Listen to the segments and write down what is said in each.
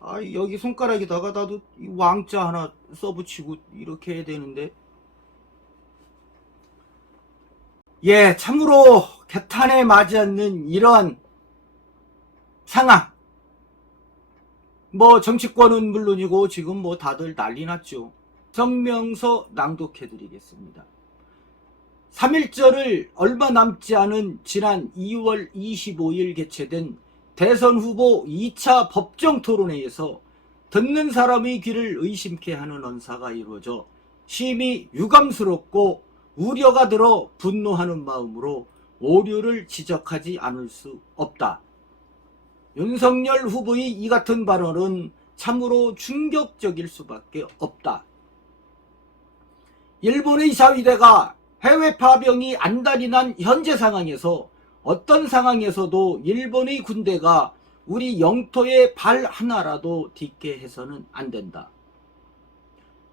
아, 여기 손가락에다가 나도 이 왕자 하나 써붙이고 이렇게 해야 되는데. 예, 참으로 개탄에 맞지 않는 이러한 상황. 뭐 정치권은 물론이고 지금 뭐 다들 난리 났죠. 성명서 낭독해 드리겠습니다. 3.1절을 얼마 남지 않은 지난 2월 25일 개최된 대선 후보 2차 법정 토론회에서 듣는 사람의 귀를 의심케 하는 언사가 이루어져 심히 유감스럽고 우려가 들어 분노하는 마음으로 오류를 지적하지 않을 수 없다. 윤석열 후보의 이 같은 발언은 참으로 충격적일 수밖에 없다. 일본의 자위대가 해외 파병이 안달이 난 현재 상황에서 어떤 상황에서도 일본의 군대가 우리 영토에 발 하나라도 딛게 해서는 안 된다.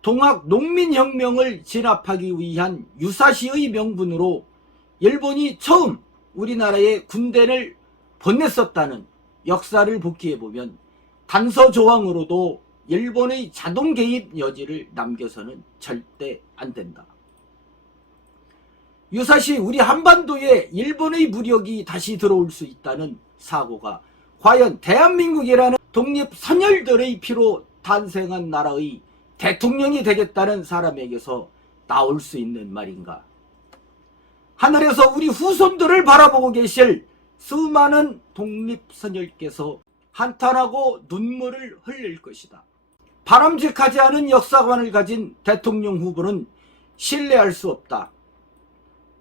동학 농민혁명을 진압하기 위한 유사시의 명분으로 일본이 처음 우리나라에 군대를 보냈었다는 역사를 복기해보면 단서조항으로도 일본의 자동 개입 여지를 남겨서는 절대 안 된다. 유사시 우리 한반도에 일본의 무력이 다시 들어올 수 있다는 사고가 과연 대한민국이라는 독립선열들의 피로 탄생한 나라의 대통령이 되겠다는 사람에게서 나올 수 있는 말인가? 하늘에서 우리 후손들을 바라보고 계실 수많은 독립선열께서 한탄하고 눈물을 흘릴 것이다. 바람직하지 않은 역사관을 가진 대통령 후보는 신뢰할 수 없다.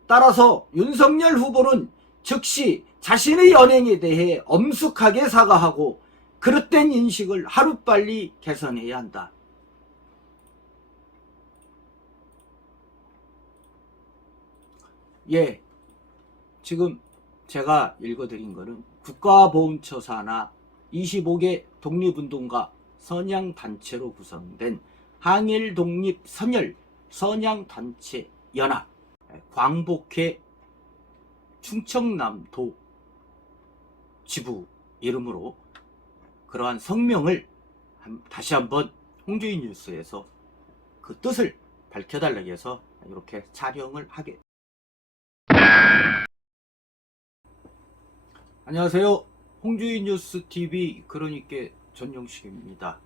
따라서 윤석열 후보는 즉시 자신의 언행에 대해 엄숙하게 사과하고 그릇된 인식을 하루빨리 개선해야 한다. 예, 지금 제가 읽어드린 거는 국가보훈처 산하 25개 독립운동가 선양단체로 구성된 항일독립선열 선양단체 연합 광복회 충청남도 지부 이름으로 그러한 성명을 다시 한번 홍주인 뉴스에서 그 뜻을 밝혀달라고 해서 이렇게 촬영을 하게. 안녕하세요. 홍주인 뉴스 TV 그러니까 전용식입니다.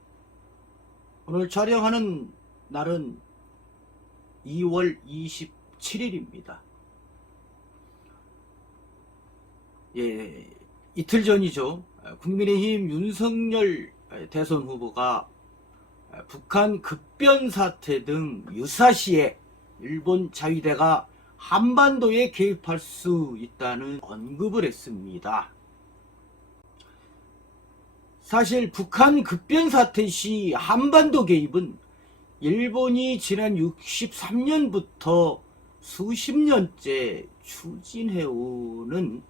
오늘 촬영하는 날은 2월 27일입니다. 예, 이틀 전이죠. 국민의힘 윤석열 대선 후보가 북한 급변 사태 등 유사시에 일본 자위대가 한반도에 개입할 수 있다는 언급을 했습니다. 사실 북한 급변 사태 시 한반도 개입은 일본이 지난 63년부터 수십 년째 추진해오는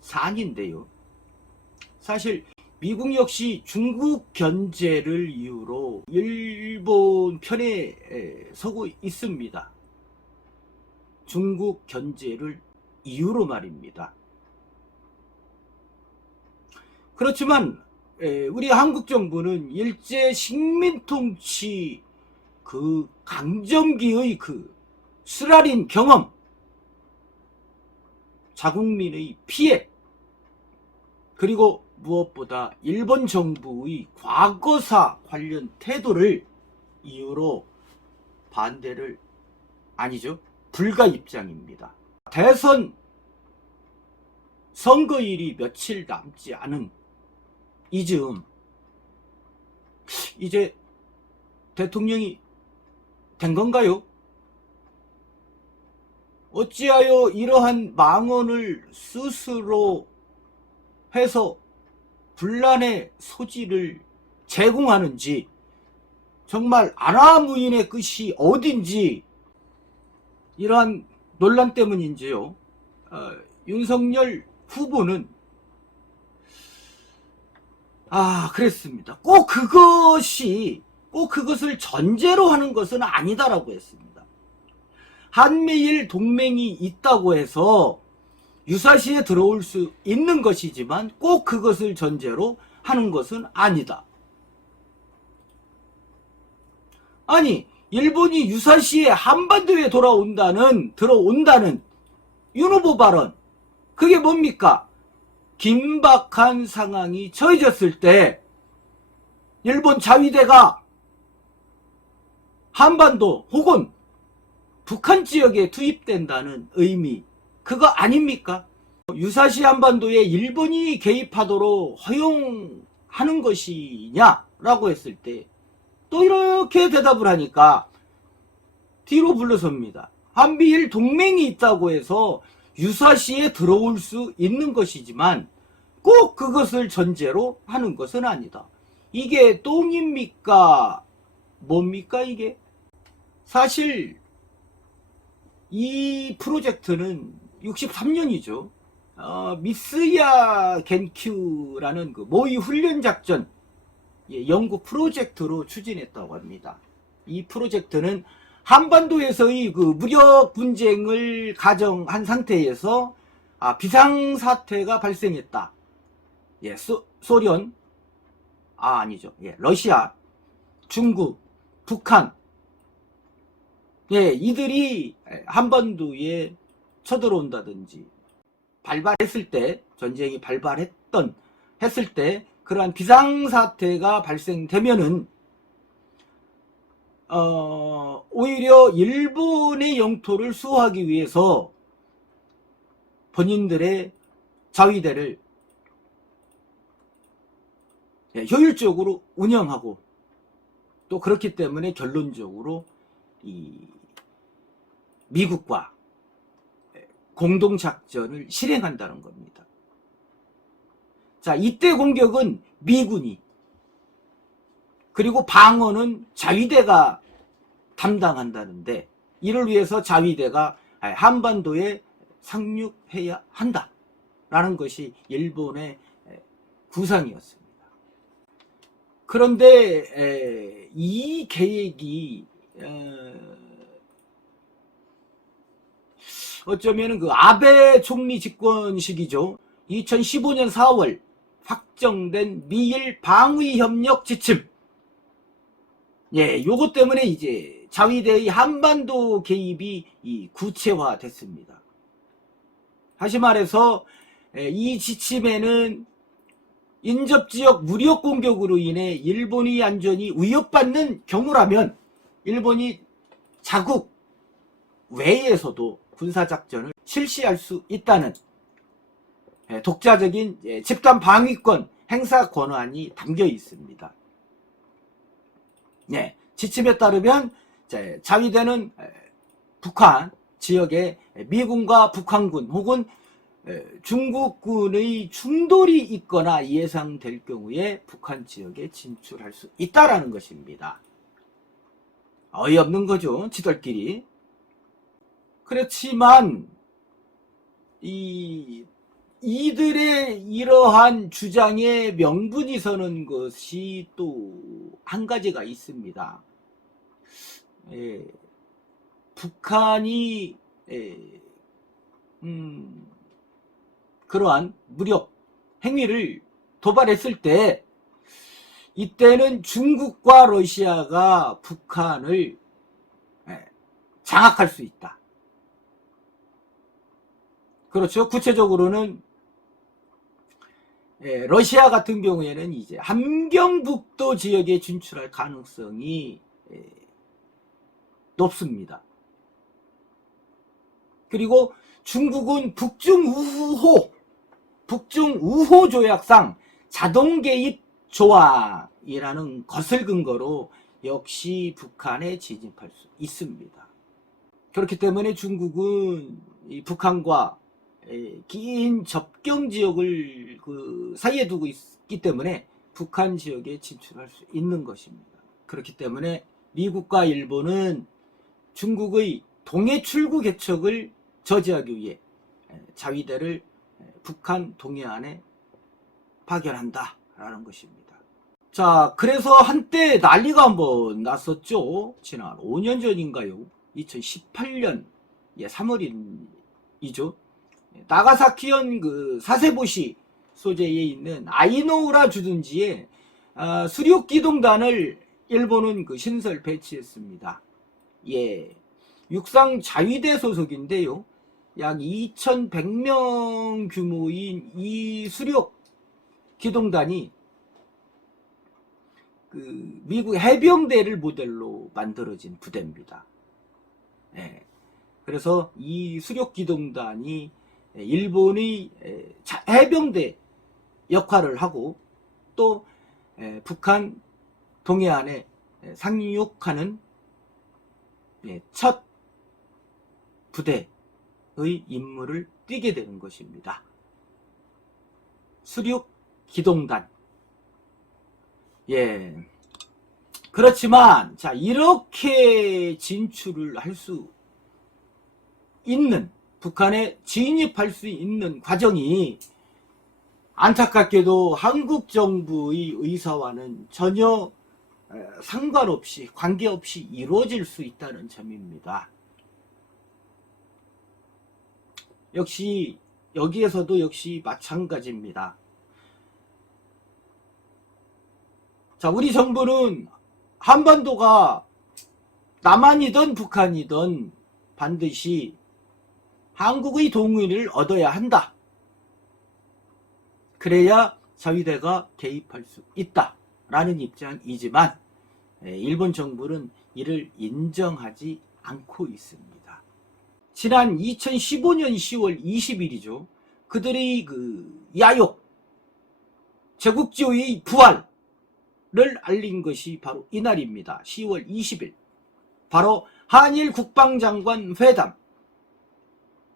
사안인데요. 사실 미국 역시 중국 견제를 이유로 일본 편에 서고 있습니다. 중국 견제를 이유로 말입니다. 그렇지만 우리 한국 정부는 일제 식민통치 그 강점기의 그 쓰라린 경험, 자국민의 피해, 그리고 무엇보다 일본 정부의 과거사 관련 태도를 이유로 반대를, 아니죠, 불가 입장입니다. 대선 선거일이 며칠 남지 않은 이 즈음 이제 대통령이 된 건가요? 어찌하여 이러한 망언을 스스로 해서 분란의 소지를 제공하는지, 정말 아나무인의 끝이 어딘지, 이러한 논란 때문인지요. 윤석열 후보는 그랬습니다. 꼭 그것을 전제로 하는 것은 아니다라고 했습니다. 한미일 동맹이 있다고 해서 유사시에 들어올 수 있는 것이지만 꼭 그것을 전제로 하는 것은 아니다. 아니, 일본이 유사시에 한반도에 들어온다는 윤 후보 발언, 그게 뭡니까? 긴박한 상황이 처해졌을 때 일본 자위대가 한반도 혹은 북한 지역에 투입된다는 의미, 그거 아닙니까? 유사시 한반도에 일본이 개입하도록 허용하는 것이냐라고 했을 때 또 이렇게 대답을 하니까 뒤로 물러섭니다. 한미일 동맹이 있다고 해서 유사시에 들어올 수 있는 것이지만 꼭 그것을 전제로 하는 것은 아니다. 이게 똥입니까? 뭡니까 이게? 사실 이 프로젝트는 63년이죠. 미스야 겐큐라는 그 모의 훈련 작전 연구 프로젝트로 추진했다고 합니다. 이 프로젝트는 한반도에서의 그 무력 분쟁을 가정한 상태에서 비상사태가 발생했다. 소련, 아니죠. 러시아, 중국, 북한, 이들이 한반도에 쳐들어온다든지 발발했을 때, 전쟁이 했을 때 그러한 비상사태가 발생되면은 오히려 일본의 영토를 수호하기 위해서 본인들의 자위대를 효율적으로 운영하고, 또 그렇기 때문에 결론적으로 이 미국과 공동작전을 실행한다는 겁니다. 자, 이때 공격은 미군이, 그리고 방어는 자위대가 담당한다는데, 이를 위해서 자위대가 한반도에 상륙해야 한다라는 것이 일본의 구상이었습니다. 그런데 이 계획이 어쩌면 그 아베 총리 집권 시기죠. 2015년 4월 확정된 미일 방위협력 지침, 요것 때문에 이제 자위대의 한반도 개입이 구체화됐습니다. 다시 말해서 이 지침에는 인접지역 무력 공격으로 인해 일본의 안전이 위협받는 경우라면 일본이 자국 외에서도 군사작전을 실시할 수 있다는 독자적인 집단 방위권 행사 권한이 담겨 있습니다. 지침에 따르면 자위대는 북한 지역에 미군과 북한군 혹은 중국군의 충돌이 있거나 예상될 경우에 북한 지역에 진출할 수 있다라는 것입니다. 어이없는 거죠, 지들끼리. 그렇지만 이들의 이러한 주장에 명분이 서는 것이 또 한 가지가 있습니다. 북한이 그러한 무력 행위를 도발했을 때, 이때는 중국과 러시아가 북한을 장악할 수 있다. 그렇죠. 구체적으로는 러시아 같은 경우에는 이제 함경북도 지역에 진출할 가능성이 높습니다. 그리고 중국은 북중우호 조약상 자동 개입 조항이라는 것을 근거로 역시 북한에 진입할 수 있습니다. 그렇기 때문에 중국은 이 북한과 긴 접경 지역을 그 사이에 두고 있기 때문에 북한 지역에 진출할 수 있는 것입니다. 그렇기 때문에 미국과 일본은 중국의 동해 출구 개척을 저지하기 위해 자위대를 북한 동해안에 파견한다라는 것입니다. 자, 그래서 한때 난리가 한번 났었죠. 지난 5년 전인가요? 2018년 3월이죠. 나가사키현 그 사세보시 소재에 있는 아이노우라 주둔지에 수륙기동단을 일본은 그 신설 배치했습니다. 예, 육상 자위대 소속인데요. 약 2,100명 규모인 이 수륙 기동단이 그 미국 해병대를 모델로 만들어진 부대입니다. 예, 그래서 이 수륙 기동단이 일본의 해병대 역할을 하고 또 북한 동해안에 상륙하는 첫 부대의 임무를 띠게 되는 것입니다. 수륙 기동단. 예. 그렇지만 자, 이렇게 진출을 할 수 있는, 북한에 진입할 수 있는 과정이 안타깝게도 한국 정부의 의사와는 전혀 상관없이, 관계없이 이루어질 수 있다는 점입니다. 역시 여기에서도 역시 마찬가지입니다. 자, 우리 정부는 한반도가 남한이든 북한이든 반드시 한국의 동의를 얻어야 한다. 그래야 자위대가 개입할 수 있다 라는 입장이지만 일본 정부는 이를 인정하지 않고 있습니다. 지난 2015년 10월 20일이죠. 그들의 그 야욕, 제국주의 부활을 알린 것이 바로 이날입니다. 10월 20일. 바로 한일 국방장관 회담.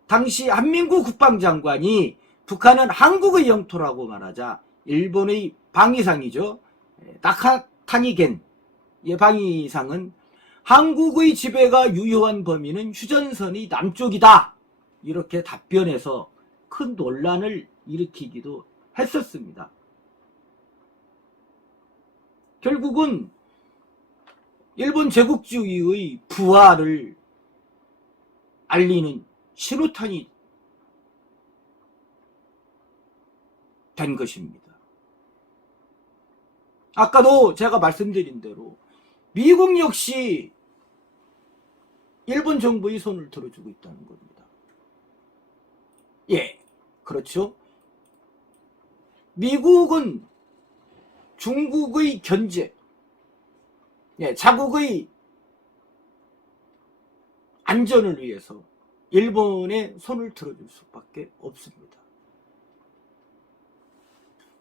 당시 한민구 국방장관이 북한은 한국의 영토라고 말하자 일본의 방위상이죠. 나카타니겐 방위상은 한국의 지배가 유효한 범위는 휴전선의 남쪽이다. 이렇게 답변해서 큰 논란을 일으키기도 했었습니다. 결국은 일본 제국주의의 부활을 알리는 신호탄이 된 것입니다. 아까도 제가 말씀드린 대로 미국 역시 일본 정부의 손을 들어주고 있다는 겁니다. 예, 그렇죠. 미국은 중국의 견제, 자국의 안전을 위해서 일본의 손을 들어줄 수밖에 없습니다.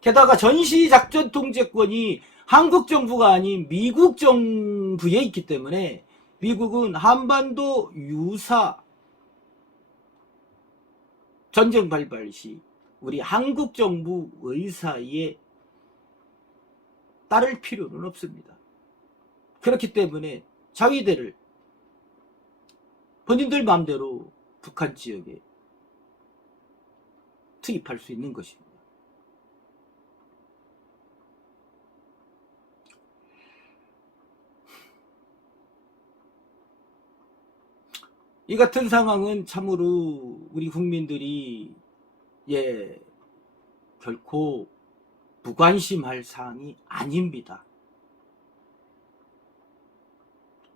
게다가 전시작전 통제권이 한국 정부가 아닌 미국 정부에 있기 때문에 미국은 한반도 유사 전쟁 발발 시 우리 한국 정부 의사에 따를 필요는 없습니다. 그렇기 때문에 자위대를 본인들 마음대로 북한 지역에 투입할 수 있는 것입니다. 이 같은 상황은 참으로 우리 국민들이 결코 무관심할 사항이 아닙니다.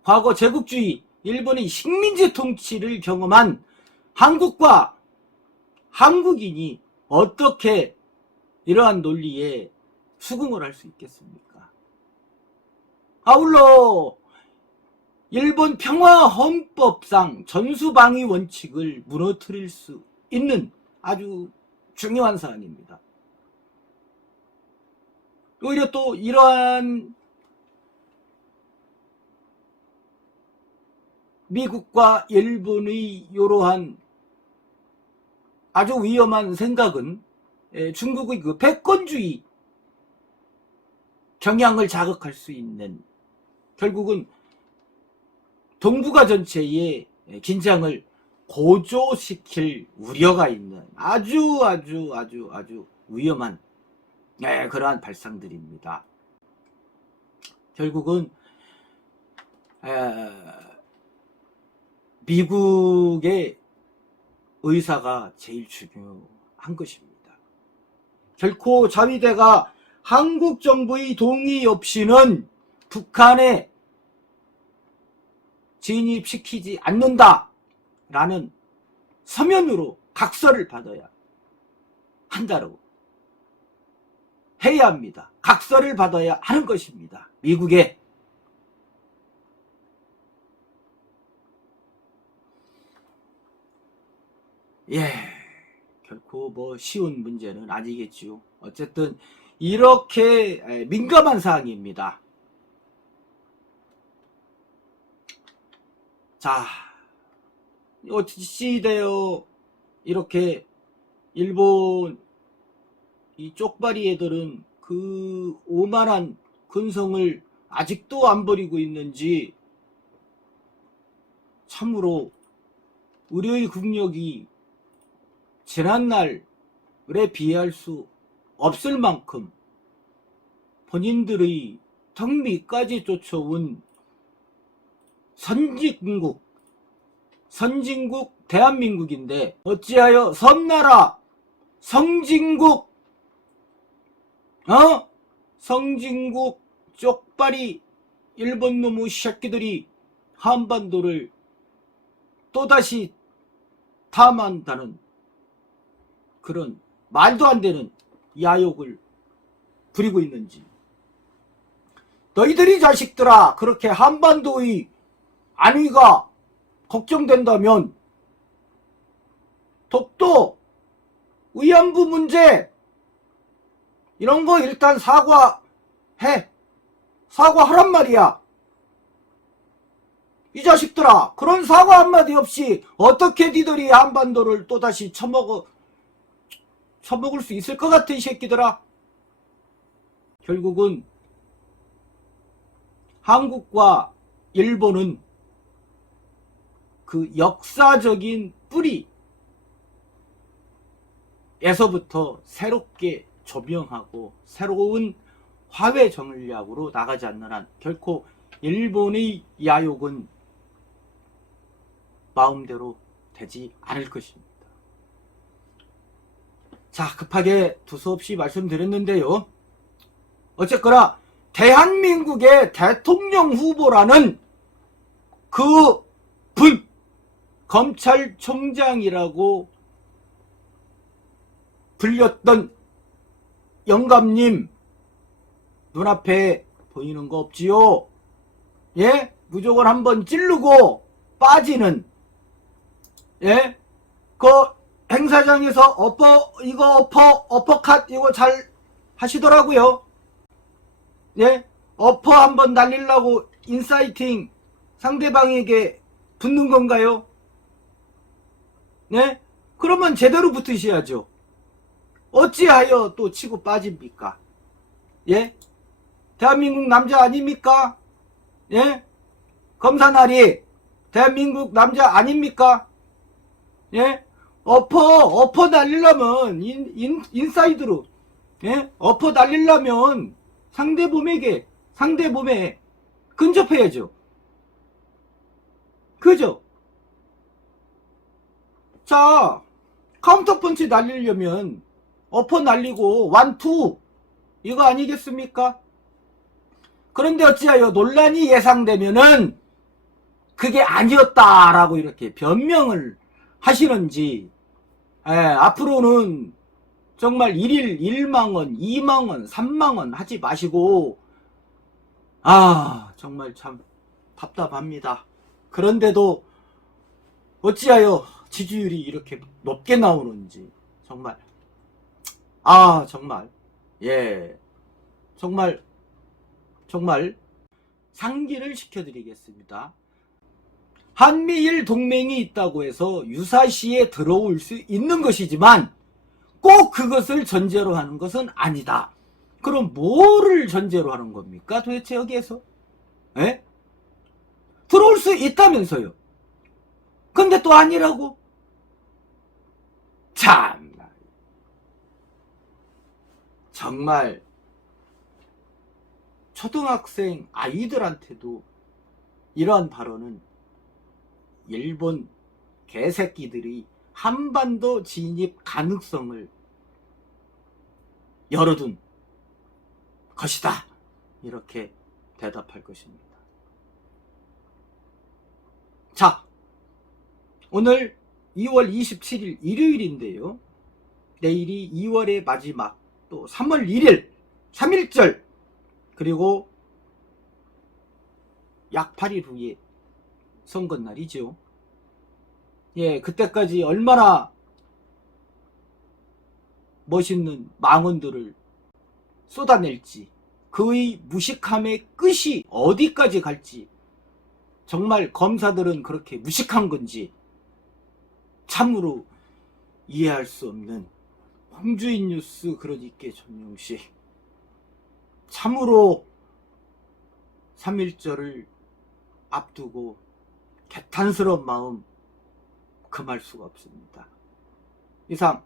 과거 제국주의 일본의 식민지 통치를 경험한 한국과 한국인이 어떻게 이러한 논리에 수긍을 할 수 있겠습니까? 아울러 일본 평화헌법상 전수방위 원칙을 무너뜨릴 수 있는 아주 중요한 사안입니다. 오히려 또 이러한 미국과 일본의 이러한 아주 위험한 생각은 중국의 그 패권주의 경향을 자극할 수 있는, 결국은 동북아 전체의 긴장을 고조시킬 우려가 있는 아주 위험한 그러한 발상들입니다. 결국은 미국의 의사가 제일 중요한 것입니다. 결코 자위대가 한국 정부의 동의 없이는 북한에 진입시키지 않는다라는 서면으로 각서를 받아야 한다고 해야 합니다. 각서를 받아야 하는 것입니다. 미국에. 예, 결코 뭐 쉬운 문제는 아니겠지요. 어쨌든 이렇게 민감한 사항입니다. 자, 어찌되어 이렇게 일본 이 쪽발이 애들은 그 오만한 근성을 아직도 안 버리고 있는지 참으로 우리의 국력이 지난날에 비할 수 없을 만큼 본인들의 턱밑까지 쫓아온 선진국 대한민국인데 어찌하여 섬나라 성진국 성진국 쪽발이 일본 놈의 새끼들이 한반도를 또다시 탐한다는 그런 말도 안 되는 야욕을 부리고 있는지. 너희들이 자식들아, 그렇게 한반도의 안위가 걱정된다면 독도 위안부 문제 이런 거 일단 사과하란 말이야. 이 자식들아, 그런 사과 한마디 없이 어떻게 니들이 한반도를 또다시 처먹을 수 있을 것 같아, 이 새끼들아. 결국은 한국과 일본은 그 역사적인 뿌리에서부터 새롭게 조명하고 새로운 화해 전략으로 나가지 않는 한 결코 일본의 야욕은 마음대로 되지 않을 것입니다. 자, 급하게 두서없이 말씀드렸는데요. 어쨌거나 대한민국의 대통령 후보라는 그 분, 검찰총장이라고 불렸던 영감님 눈앞에 보이는 거 없지요? 예? 무조건 한번 찌르고 빠지는, 예? 그 행사장에서 어퍼컷 이거 잘 하시더라고요. 예? 어퍼 한번 날리려고 인사이팅 상대방에게 붙는 건가요? 네? 그러면 제대로 붙으셔야죠. 어찌하여 또 치고 빠집니까? 예? 대한민국 남자 아닙니까? 예? 검사나리 대한민국 남자 아닙니까? 예? 어퍼 날리려면 인사이드로, 예? 어퍼 날리려면 상대 몸에 근접해야죠. 그죠? 자, 카운터 펀치 날리려면 어퍼 날리고 완투 이거 아니겠습니까? 그런데 어찌하여 논란이 예상되면은 그게 아니었다라고 이렇게 변명을 하시는지, 앞으로는 정말 1일 1만원, 2만원, 3만원 하지 마시고, 정말 참 답답합니다. 그런데도 어찌하여 지지율이 이렇게 높게 나오는지, 정말, 정말 상기를 시켜드리겠습니다. 한미일 동맹이 있다고 해서 유사시에 들어올 수 있는 것이지만 꼭 그것을 전제로 하는 것은 아니다. 그럼 뭐를 전제로 하는 겁니까? 도대체 여기에서? 예? 들어올 수 있다면서요. 근데 또 아니라고? 참, 정말 초등학생 아이들한테도 이러한 발언은 일본 개새끼들이 한반도 진입 가능성을 열어둔 것이다. 이렇게 대답할 것입니다. 자, 오늘 2월 27일 일요일인데요. 내일이 2월의 마지막, 또 3월 1일 3.1절, 그리고 약 8일 후에 선거날이죠. 예, 그때까지 얼마나 멋있는 망언들을 쏟아낼지, 그의 무식함의 끝이 어디까지 갈지, 정말 검사들은 그렇게 무식한 건지 참으로 이해할 수 없는 홍주인 뉴스 그러니께 전용식, 참으로 3.1절을 앞두고 개탄스러운 마음 금할 수가 없습니다. 이상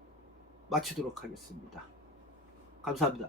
마치도록 하겠습니다. 감사합니다.